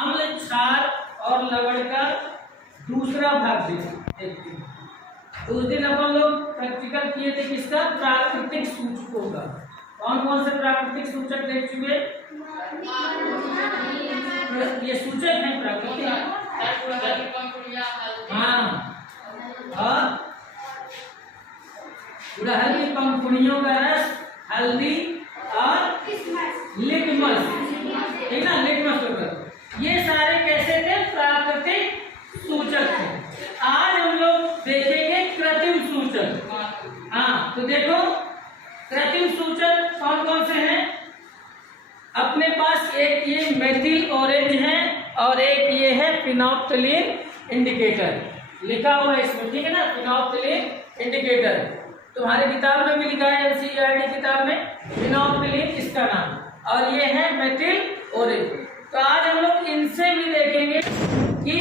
अम्ल, क्षार और लवण का दूसरा भाग देखते हैं। तो उस दिन अपन लोग प्रैक्टिकल किए थे किसका, प्राकृतिक सूचकों का। कौन कौन से प्राकृतिक सूचक देख चुके? ये सूचक है प्राकृतिक। हाँ, और गुड़हल की पंखुड़ियों का रस, हल्दी और लिटमस, ठीक ना, लिटमस पेपर, ये सारे कैसे थे? प्राकृतिक सूचक थे। आज हम लोग देखेंगे कृत्रिम सूचक। हाँ, तो देखो कृत्रिम सूचक कौन कौन से हैं अपने पास। एक ये मेथिल ऑरेंज है और एक ये है फिनोल्फ्थालीन इंडिकेटर, लिखा हुआ है इसमें, ठीक है ना, फिनोल्फ्थालीन इंडिकेटर। तुम्हारे किताब में भी लिखा है, एनसीईआरटी किताब में फिनोल्फ्थालीन इसका नाम, और ये है मेथिल ऑरेंज। तो आज हम लोग इनसे भी देखेंगे कि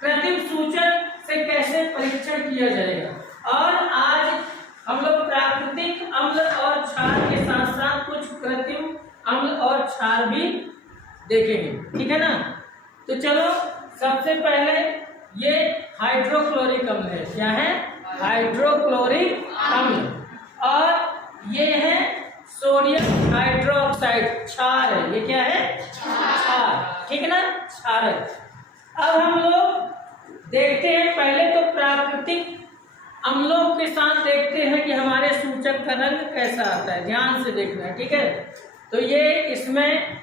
कृत्रिम सूचक से कैसे परीक्षण किया जाएगा। और आज हम लोग प्राकृतिक अम्ल और क्षार के साथ साथ कुछ कृत्रिम अम्ल और क्षार भी देखेंगे, ठीक है ना। तो चलो सबसे पहले ये हाइड्रोक्लोरिक अम्ल है। क्या है? हाइड्रोक्लोरिक अम्ल। और ये है सोडियम हाइड्रोक्साइड, क्षार है। ये क्या है? क्षार, ठीक है ना, क्षार है। अब हम लोग देखते हैं पहले तो प्राकृतिक अम्लों के साथ देखते हैं कि हमारे सूचक का रंग कैसा आता है। ध्यान से देखना है, ठीक है। तो ये इसमें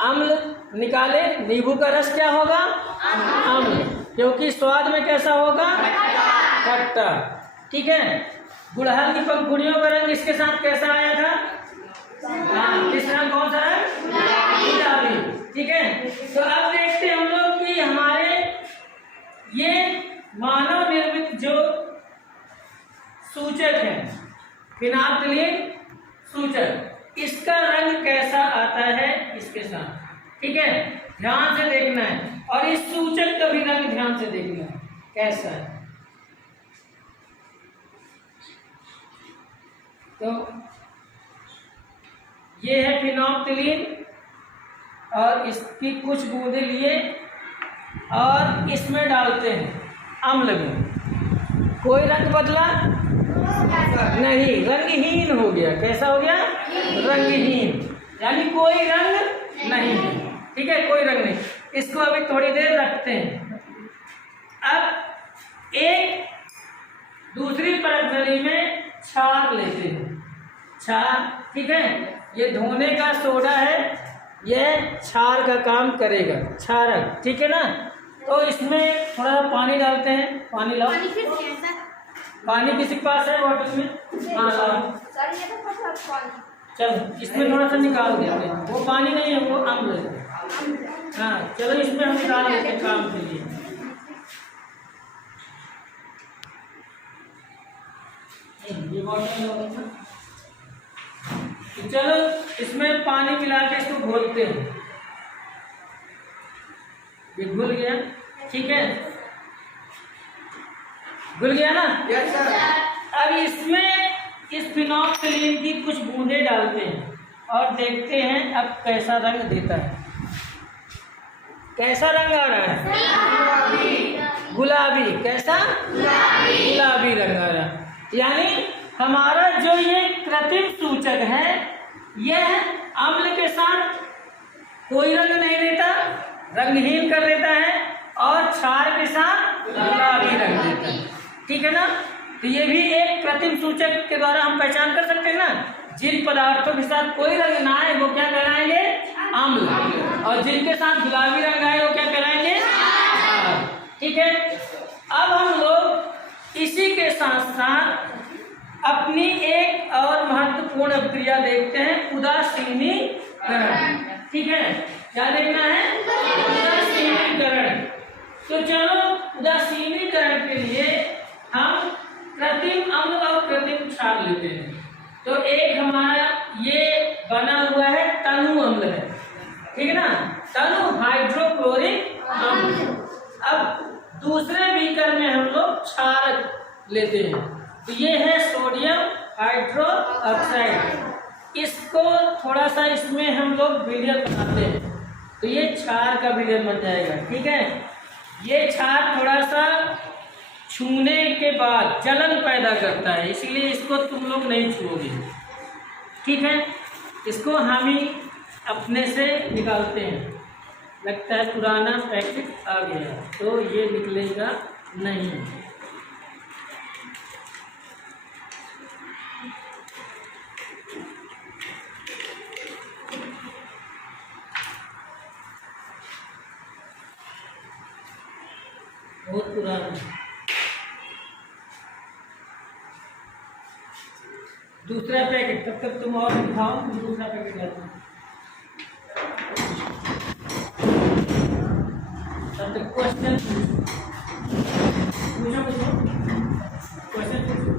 अम्ल निकाले, नींबू का रस क्या होगा? अम्ल, क्योंकि स्वाद में कैसा होगा? खट्टा, ठीक है। गुड़हल की पंखुड़ियों का रंग इसके साथ कैसा आया था? हाँ, किस रंग, कौन सा रंग? गुलाबी, ठीक है। तो अब देखते हैं हम लोग कि हमारे ये मानव निर्मित जो सूचक है, फिनोल्फ्थालीन सूचक, इसका रंग कैसा आता है इसके साथ, ठीक है। ध्यान से देखना है, और इस सूचक का भी रंग ध्यान से देखना है कैसा है। तो ये है फिनोल्फ्थालीन, और इसकी कुछ बूंदे लिए और इसमें डालते हैं अम्ल में। कोई रंग बदला नहीं, रंगहीन हो गया। कैसा हो गया? रंगहीन, यानी कोई रंग नहीं, ठीक है, कोई रंग नहीं। इसको अभी थोड़ी देर रखते हैं। अब एक दूसरी प्रणाली में क्षार लेते हैं। क्षार, ठीक है, ये धोने का सोडा है, यह क्षार का काम करेगा, क्षारक, ठीक है ना। तो इसमें थोड़ा पानी डालते हैं। पानी लाओ, पानी किसी के पास है बॉटल में? हाँ लाओ। चलो इसमें थोड़ा सा निकाल देते हैं, वो पानी नहीं है, वो अम्ल है। हाँ चलो इसमें हम निकाल लेते हैं काम के लिए। ये बॉटल, चलो इसमें पानी मिला के इसको घोलते हैं। ये घुल गया, ठीक है, घुल गया ना? Yes sir. अब इसमें इस फिनोल्फ्थालीन की कुछ बूंदे डालते हैं और देखते हैं अब कैसा रंग देता है। कैसा रंग आ रहा है? गुलाबी। कैसा? गुलाबी रंग आ रहा है। यानी हमारा जो ये कृत्रिम सूचक है, यह अम्ल के साथ कोई रंग नहीं देता, रंगहीन कर देता है, और क्षार के साथ गुलाबी रंग देता है, ठीक है ना। तो ये भी एक कृत्रिम सूचक के द्वारा हम पहचान कर सकते हैं ना। जिन पदार्थों के साथ कोई रंग ना आए वो क्या कहलाएंगे? अम्ल, और जिनके साथ गुलाबी रंग आए वो क्या कहलाएंगे? क्षार, ठीक है। अब हम लोग इसी के साथ साथ अपनी एक और महत्वपूर्ण अभिक्रिया देखते हैं, उदासीनीकरण, ठीक है। क्या देखना है? उदासीनीकरण। तो चलो उदासीनीकरण के लिए हम कृत्रिम अम्ल और कृत्रिम क्षार लेते हैं। तो एक हमारा ये बना हुआ है तनु अम्ल है, ठीक है ना, तनु हाइड्रोक्लोरिक अम्ल। अब दूसरे बीकर में हम लोग क्षार लेते हैं। तो ये है सोडियम हाइड्रोक्साइड। इसको थोड़ा सा इसमें हम लोग वीडियो बनाते हैं, क्षार का विलयन बन जाएगा। ठीक है, ये क्षार थोड़ा सा छूने के बाद जलन पैदा करता है, इसीलिए इसको तुम लोग नहीं छुओगे। ठीक है, इसको हम ही अपने से निकालते हैं। लगता है पुराना पैकेट आ गया, तो ये निकलेगा नहीं। बहुत पुराना। दूसरा पैकेट, तब तक तुम और दिखाओ, दूसरा पैकेट लाते हैं। तब तक क्वेश्चन पूछो, क्वेश्चन पूछो।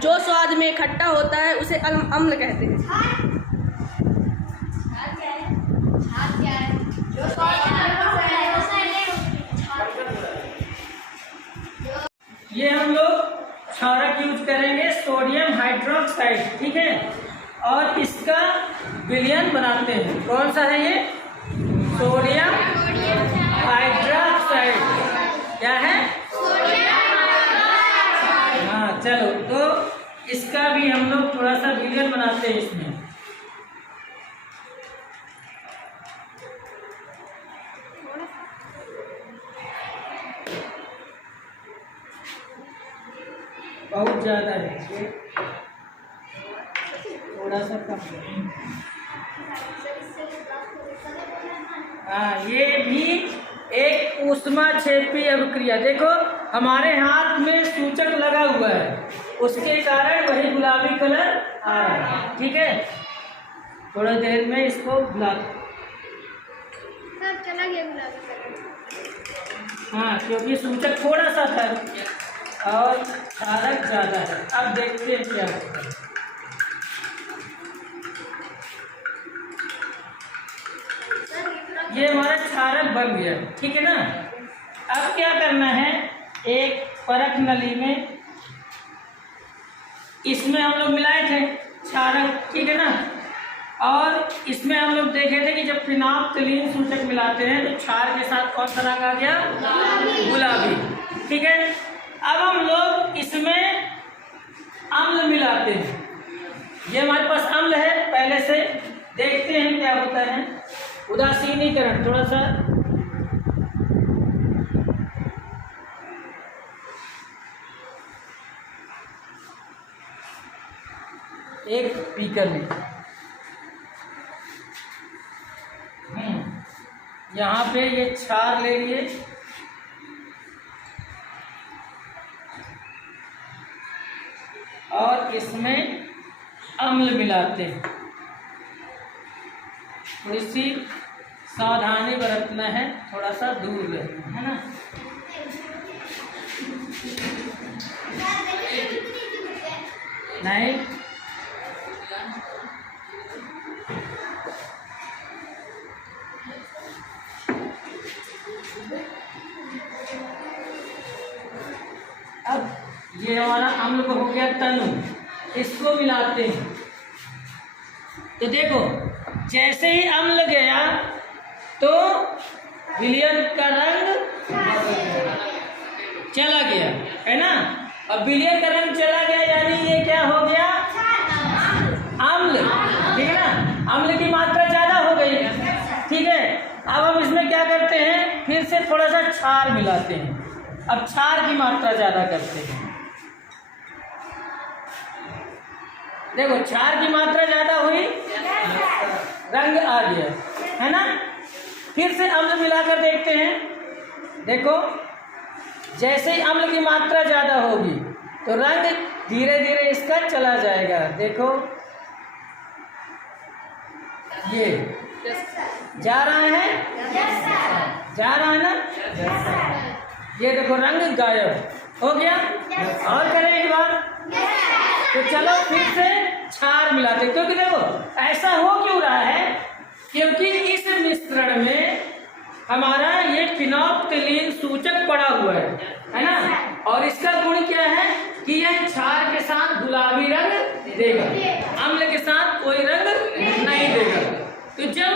जो स्वाद में खट्टा होता है उसे अम्ल कहते हैं। ये हम लोग क्षारक यूज करेंगे, सोडियम हाइड्रोक्साइड। ठीक है, और इसका विलयन बनाते हैं। कौन सा है ये? Sodium hydroxide. क्या है? हाँ, चलो, तो इसका भी हम लोग थोड़ा सा विलयन बनाते हैं इसमें। बहुत ज़्यादा है, थोड़ा सा कम है। हाँ, ये भी एक ऊष्माक्षेपी अभिक्रिया। देखो हमारे हाथ में सूचक लगा हुआ है, उसके कारण वही गुलाबी कलर आ रहा है। ठीक है, थोड़ा देर में इसको बुला। चला गया गुलाबी कलर। हाँ, क्योंकि सूचक थोड़ा सा था और क्षारक ज़्यादा है। अब देखते हैं क्या होता है। ये हमारा क्षारक बन गया। ठीक है ना, अब क्या करना है, एक परख नली में इसमें हम लोग मिलाए थे क्षारक। ठीक है ना, और इसमें हम लोग देखे थे कि जब फिनोल्फ्थालीन सूचक मिलाते हैं तो क्षार के साथ कौन सा रंग आ गया? गुलाबी। ठीक है, अब हम लोग इसमें अम्ल मिलाते हैं। ये हमारे पास अम्ल है पहले से, देखते हैं क्या होता है। उदासीनीकरण, थोड़ा सा एक बीकर में यहाँ पे ये क्षार ले लिए, और इसमें अम्ल मिलाते हैं। थोड़ी सी सावधानी बरतना है, थोड़ा सा दूर रहना है ना। नहीं, अब ये हमारा अम्ल को हो गया तनु, इसको मिलाते हैं। तो देखो जैसे ही अम्ल गया तो विलयन का रंग चला गया, है ना। अब विलयन का रंग चला गया यानी ये क्या हो गया? अम्ल। ठीक है ना, अम्ल की मात्रा ज्यादा हो गई। ठीक है, अब हम इसमें क्या करते हैं, फिर से थोड़ा सा क्षार मिलाते हैं। अब क्षार की मात्रा ज्यादा करते हैं। देखो क्षार की मात्रा ज्यादा हुई, रंग आ गया, है ना। फिर से अम्ल मिलाकर देखते हैं। देखो जैसे ही अम्ल की मात्रा ज्यादा होगी तो रंग धीरे धीरे इसका चला जाएगा। देखो ये जा रहा है, जा रहा है ना। ये देखो रंग गायब हो गया। और करें एक बार, तो चलो फिर से क्षार मिलाते। क्योंकि देखो ऐसा हो क्यों रहा है, क्योंकि इस मिश्रण में हमारा ये फिनोल्फ्थालीन सूचक पड़ा हुआ है ना। और इसका गुण क्या है कि यह क्षार के साथ गुलाबी रंग देगा, अम्ल के साथ कोई रंग नहीं तो जब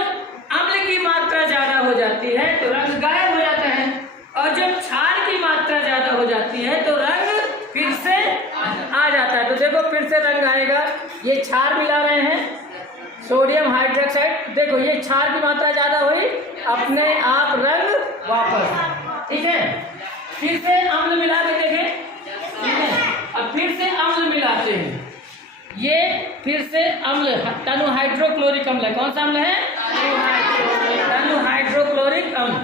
अम्ल की मात्रा ज्यादा हो जाती है तो रंग गायब हो जाता है, और जब क्षार की मात्रा ज्यादा हो जाती है तो रंग फिर से आ जाता है। तो देखो फिर से रंग आएगा। ये क्षार मिला रहे हैं, सोडियम हाइड्रोक्साइड, देखो ये क्षार की मात्रा ज्यादा हुई, अपने आप रंग वापस। ठीक है, फिर से अम्ल मिला के देखें, ठीक है, अब फिर से अम्ल मिलाते हैं। ये फिर से अम्ल तनु हाइड्रोक्लोरिक अम्ल है। कौन सा अम्ल है? तनु हाइड्रोक्लोरिक अम्ल।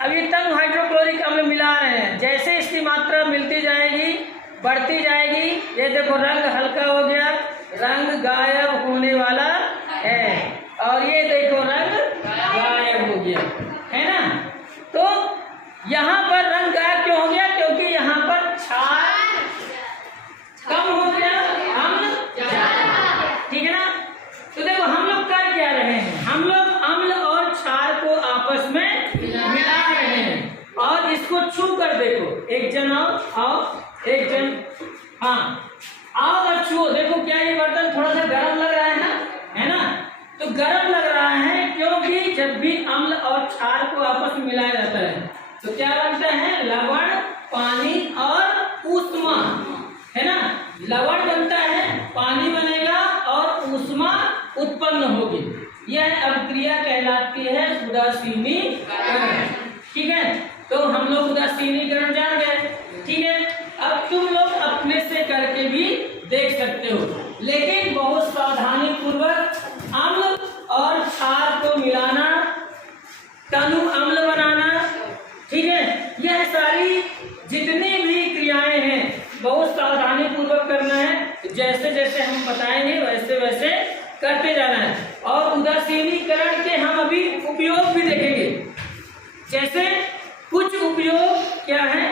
अब ये तनु हाइड्रोक्लोरिक अम्ल मिला रहे हैं, जैसे इसकी मात्रा मिलती जाएगी बढ़ती जाएगी, ये देखो रंग हल्का हो गया, रंग गायब होने वाला है, और ये देखो रंग गायब हो गया, है ना। तो यहाँ पर रंग गायब क्यों हो गया? क्योंकि यहाँ पर क्षार कम हो गया, अम्ल ज्यादा। ठीक है ना। तो देखो हम लोग कर क्या रहे हैं, हम लोग अम्ल और क्षार को आपस में मिला रहे हैं, और इसको छू कर देखो, एक जन आओ, एक जन, हाँ आओ और छुओ, देखो क्या ये बर्तन थोड़ा सा गर्म लग रहा है ना। तो गर्म लग रहा है क्योंकि जब भी अम्ल और क्षार को आपस में मिलाया जाता है तो क्या बनता है? लवण, पानी और ऊष्मा, है ना। लवण बनता है, पानी बनेगा और ऊष्मा उत्पन्न होगी। यह अभिक्रिया कहलाती है उदासीनीकरण। ठीक है, तो हम लोग उदासीनीकरण जान गए। ठीक है, अब तुम लोग अपने से करके भी देख सकते हो, लेकिन बहुत सावधानी पूर्वक अम्ल और क्षार को मिलाना, तनु अम्ल बनाना। ठीक है, यह सारी जितनी भी क्रियाएं हैं बहुत सावधानी पूर्वक करना है, जैसे जैसे हम बताएंगे वैसे वैसे करते जाना है। और उदासीनीकरण के हम अभी उपयोग भी देखेंगे। जैसे कुछ उपयोग क्या है,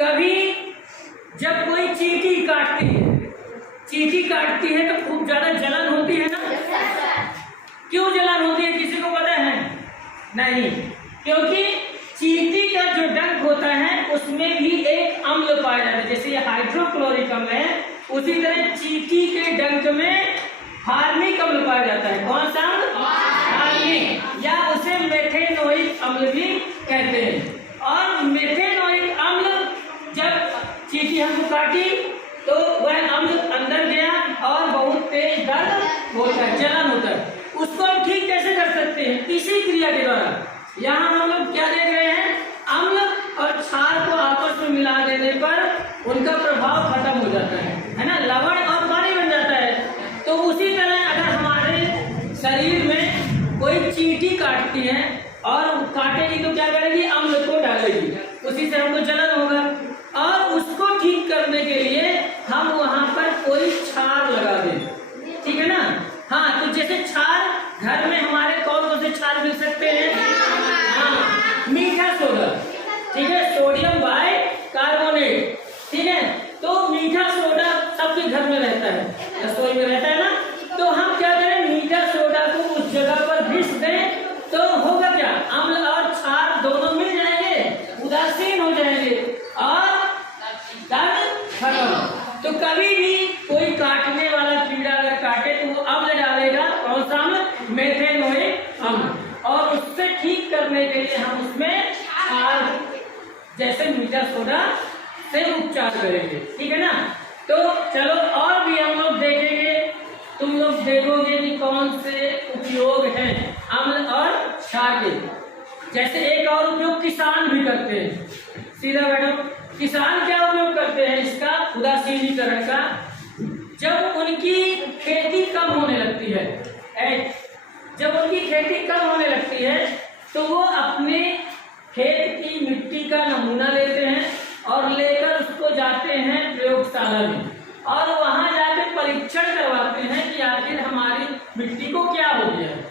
कभी जब कोई चींटी काटती है तो खूब ज्यादा जलन होती है ना। क्यों जलन होती है किसी को पता है? नहीं, क्योंकि चींटी का जो डंक होता है उसमें भी एक अम्ल पाया जाता है। जैसे ये हाइड्रोक्लोरिक अम्ल है, उसी तरह चींटी के डंक में हार्मिक अम्ल पाया जाता है। कौन सा? हार्मिक, या उसे मेथेनोइक अम्ल भी कहते हैं। और मेथेनोइक अम्ल जब चींटी हमको काटी तो वह अम्ल अंदर गया और बहुत तेज दर्द होता है, जलन होता है। उसको हम ठीक कैसे कर सकते हैं? इसी क्रिया के द्वारा। यहाँ हम लोग क्या देख रहे हैं, अम्ल और क्षार को आपस में मिला देने पर उनका प्रभाव खत्म हो जाता है ना, लवण और पानी बन जाता है। तो उसी तरह अगर हमारे शरीर में कोई चींटी काटती है और काटेगी तो क्या करेगी? अम्ल को डालेगी, उसी से हमको जलन होगा। और उसको ठीक करने के लिए हम वहां पर कोई क्षार लगा दें। ठीक है ना। हाँ, तो जैसे क्षार घर में हमारे कौन कौन से क्षार मिल सकते हैं? हाँ, मीठा सोडा, ठीक है, सोडियम बाइकार्बोनेट। ठीक है, तो मीठा सोडा सबके घर में रहता है, रसोई में रहता है ना। तो हम क्या करें, मीठा सोडा को उस जगह पर घिस दें तो होगा क्या? अम्ल और क्षार दोनों मिल जाएंगे, उदासीन हो जाएंगे और दर्द खत्म। तो कभी भी कोई काटने वाला कीड़ा अगर काटे तो वो अम्ल डालेगा। कौन सा अम्ल? मेथेनोइक अम्ल। और उससे ठीक करने के लिए हम उसमें क्षार जैसे मीठा सोडा से उपचार करेंगे। ठीक है ना। तो चलो और भी हम लोग देखेंगे, तुम लोग देखोगे कि कौन से उपयोग हैं अम्ल और क्षार के। जैसे एक और उपयोग किसान भी करते हैं। सीधा मैडम, किसान क्या उपयोग करते हैं इसका? उदासीनीकरण का। जब उनकी खेती कम होने लगती है, जब उनकी खेती कम होने लगती है तो वो अपने खेत की मिट्टी का नमूना लेते हैं और लेकर उसको जाते हैं प्रयोगशाला में, और वहां जाकर परीक्षण करवाते हैं कि आखिर हमारी मिट्टी को क्या हो गया है।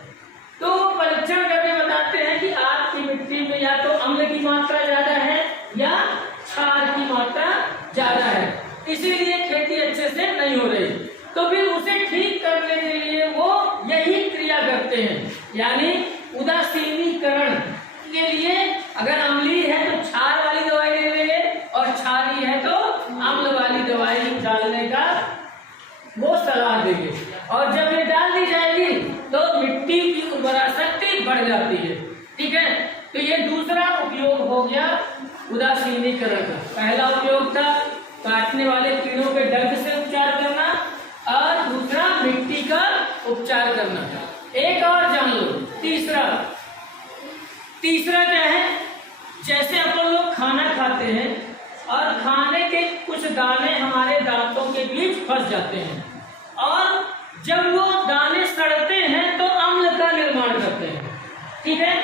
तो परीक्षण करके बताते हैं कि आपकी मिट्टी में या तो अम्ल की मात्रा ज्यादा है या क्षार की मात्रा ज्यादा है, इसीलिए खेती अच्छे से नहीं हो रही। तो फिर उसे ठीक करने के लिए वो यही क्रिया करते हैं, यानी उदासीनीकरण के लिए अगर अम्ली है तो क्षार वाली दवाई ले लेंगे और क्षारी है तो अम्ल वाली दवाई डालने का वो सलाह देंगे। और जब ये डाल दी जाएगी तो मिट्टी की गया उदासीनीकरण का। पहला उपयोग था काटने वाले कीड़ों के डंक से उपचार करना और दूसरा मिट्टी का उपचार करना। एक और जान लो तीसरा क्या है, जैसे अपन लोग खाना खाते हैं और खाने के कुछ दाने हमारे दांतों के बीच फंस जाते हैं और जब वो दाने सड़ते हैं तो अम्ल का निर्माण करते हैं, ठीक है।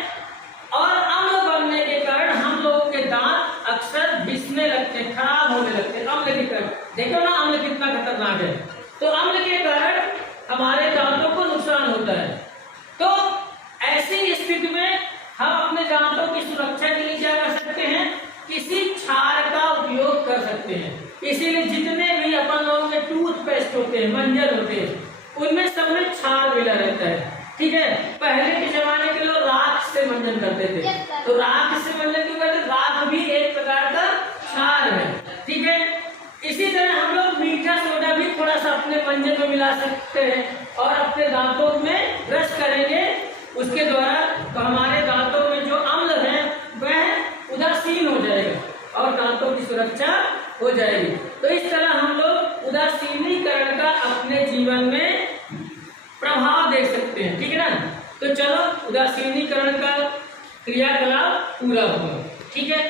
और अम्ल बनने के कारण हम लोगों के दांत अक्सर घिसने लगते हैं, खराब होने लगते हैं अम्ल के कारण। देखो ना अम्ल कितना खतरनाक है। तो अम्ल के कारण हमारे दांतों को नुकसान होता है। तो ऐसी स्थिति में हम अपने दांतों की सुरक्षा के लिए क्या कर सकते हैं, किसी क्षार का उपयोग कर सकते हैं। इसीलिए जितने भी अपन लोगों के टूथपेस्ट होते हैं, मंजन होते हैं, उनमें सब में क्षार मिला रहता है, ठीक है। पहले के जमाने के लोग राख से मंजन करते थे, तो राख से मंजन क्यों करते, राख भी एक प्रकार का क्षार है, ठीक है। इसी तरह हम लोग मीठा सोडा भी थोड़ा सा अपने मंजन में मिला सकते हैं और अपने दांतों में ब्रश करेंगे, उसके द्वारा तो हमारे दांतों में जो अम्ल है वह उदासीन हो जाएगा और दांतों की सुरक्षा हो जाएगी। तो इस तरह हम लोग उदासीनीकरण का अपने जीवन में प्रभाव देख सकते हैं, ठीक है ना। तो चलो उदासीनीकरण का क्रियाकलाप पूरा हुआ, ठीक है।